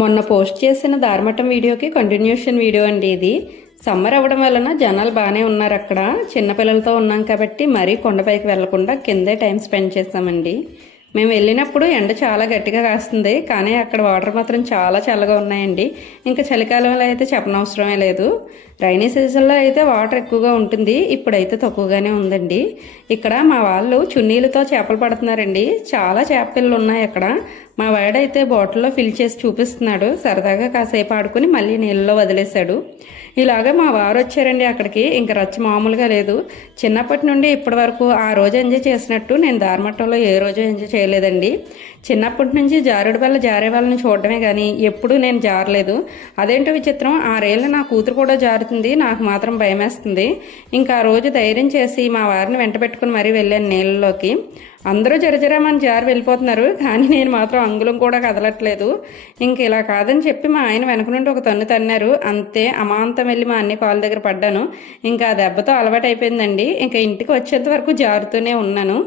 మొన్న పోస్ట్ చేసిన దారిమట్టం వీడియోకి కంటిన్యూషన్ వీడియో అండి ఇది. సమ్మర్ అవ్వడం వలన జనాలు బాగానే ఉన్నారు అక్కడ. చిన్నపిల్లలతో ఉన్నాం కాబట్టి మరీ కొండపైకి వెళ్లకుండా కిందే టైం స్పెండ్ చేస్తామండి. మేము వెళ్ళినప్పుడు ఎండ చాలా గట్టిగా కాస్తుంది, కానీ అక్కడ వాటర్ మాత్రం చాలా చల్లగా ఉన్నాయండి. ఇంకా చలికాలంలో అయితే చెప్పనవసరమే లేదు. రైనీ సీజన్లో అయితే వాటర్ ఎక్కువగా ఉంటుంది, ఇప్పుడైతే తక్కువగానే ఉందండి. ఇక్కడ మా వాళ్ళు చున్నీలతో చేపలు పడుతున్నారండి. చాలా చేపలు ఉన్నాయి అక్కడ. మా వాడైతే బాటిల్లో ఫిల్ చేసి చూపిస్తున్నాడు. సరదాగా కాసేపు ఆడుకుని మళ్ళీ నీళ్ళలో వదిలేశాడు. ఇలాగే మా వారు వచ్చారండి అక్కడికి. ఇంకా రచ్చ మామూలుగా లేదు. చిన్నప్పటి నుండి ఇప్పటి వరకు ఆ రోజు ఎంజాయ్ చేసినట్టు నేను దారిమట్టంలో ఏ రోజు ఎంజాయ్ చేయలేదండి. చిన్నప్పటి నుంచి జారుడు వల్ల జారే వాళ్ళని చూడటమే కానీ ఎప్పుడూ నేను జారలేదు. అదేంటో విచిత్రం, 6 ఏళ్ళు నా కూతురు కూడా జారుతుంది, నాకు మాత్రం భయం వేస్తుంది. ఇంకా ఆ రోజు ధైర్యం చేసి మా వారిని వెంట పెట్టుకుని మరీ వెళ్ళాను నీళ్ళలోకి. అందరూ జరజరామని జారి వెళ్ళిపోతున్నారు, కానీ నేను మాత్రం అంగుళం కూడా కదలట్లేదు. ఇంక ఇలా కాదని చెప్పి మా ఆయన వెనక నుండి ఒక తన్ను తన్నారు. అంతే, అమాంతం వెళ్ళి మా అన్ని కాళ్ళ దగ్గర పడ్డాను. ఇంకా ఆ దెబ్బతో అలవాటు అయిపోయిందండి. ఇంకా ఇంటికి వచ్చేంత వరకు జారుతూనే ఉన్నాను.